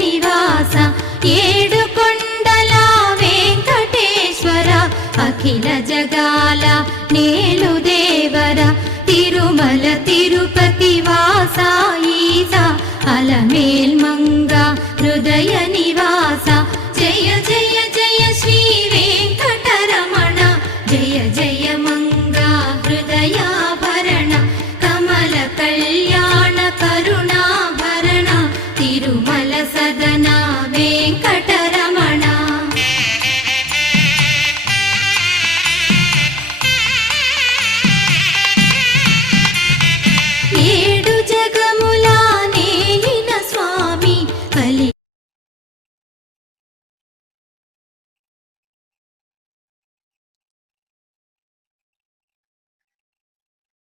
నివాస ఏడుకొండల వెంకటేశ్వర అఖిల జగాల నేలు దేవర తిరుమల తిరుపతి వాస ఈస అలమేల్మంగ హృదయ నివాస జయ జయ జయ శ్రీ వెంకటరమణ జయ జయ మంగ హృదయాభరణ కమల కళ్యాణ కరుణాభరణ తిరుమల సదన